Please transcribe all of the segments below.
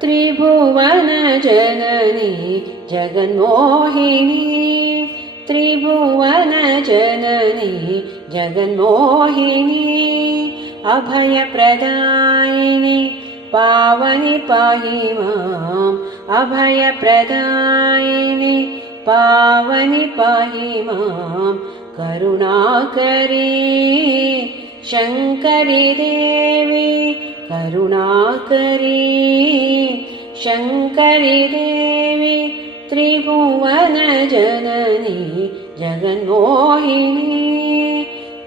त्रिभुवनजननी जगन्मोहिनी। त्रिभुवनजननी जगन्मोहिनी। अभयप्रदायिनि पावनि पाहि माम् अभयप्रदायिनि पावनि पाहि माम् करुणाकरी शङ्करि देवी करुणाकरी शङ्करि देवी त्रिभुवनजननी जगन्मोहिनी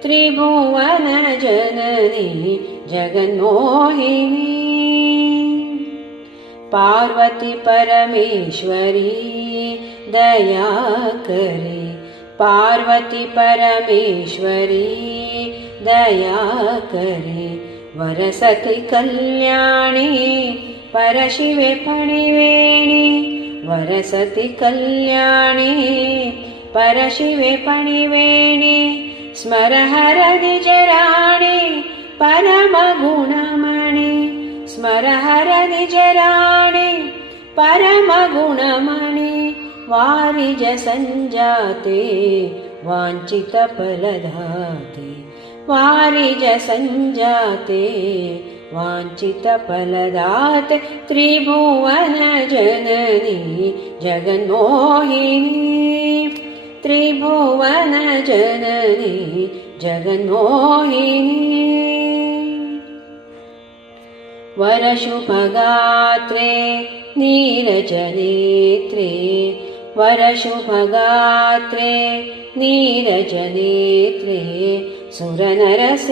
त्रिभुवनजननी जगन्मोहिनी पार्वती परमेश्वरी दया करे पार्वती परमेश्वरी दया करे वरसति कल्याणी परशिवे पणिवेणि वरसति कल्याणी परशिवे पणिवेणि निजराणि परमगुणमणि स्मरहर निजराणि परमगुणमणि वारिज सञ्जाते वाञ्छितफलधाते वारिज सञ्जाते वाञ्छितफलदात् त्रिभुवनजननी जगन्मोहिनी। त्रिभुवनजननी जगन्मोहिनी। वरशुभगात्रे नीरजनेत्रे वरशुभगात्रे नीरजनेत्रे सुरनरसेविते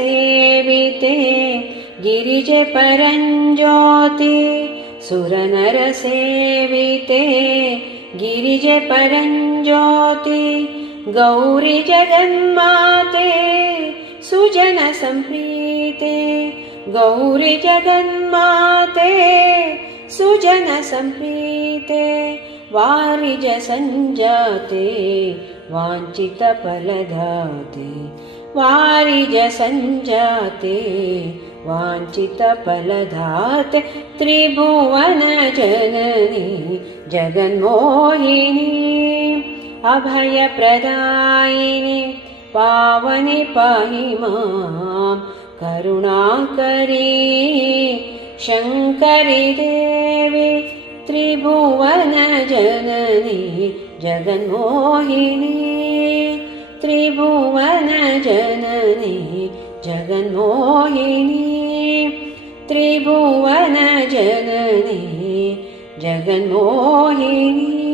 गिरिजे परञ्ज्योति सुरनरसेविते गिरिजे परञ्ज्योति गौरि जगन्माते सुजनसम्प्रीते गौरि जगन्माते सुजनसम्प्रीते वारिजसञ्जाते वाञ्छितफलदाते। वारिजसञ्जाते वाञ्छितफलदात् त्रिभुवनजननी जगन्मोहिनी अभयप्रदायिनि पावनि पाहि माम् करुणाकरी शङ्करि त्रिभुवनजननी जगन्मोहिनी। त्रिभुवनजननी जगन्मोहिनी। त्रिभुवनजननी जगन्मोहिनी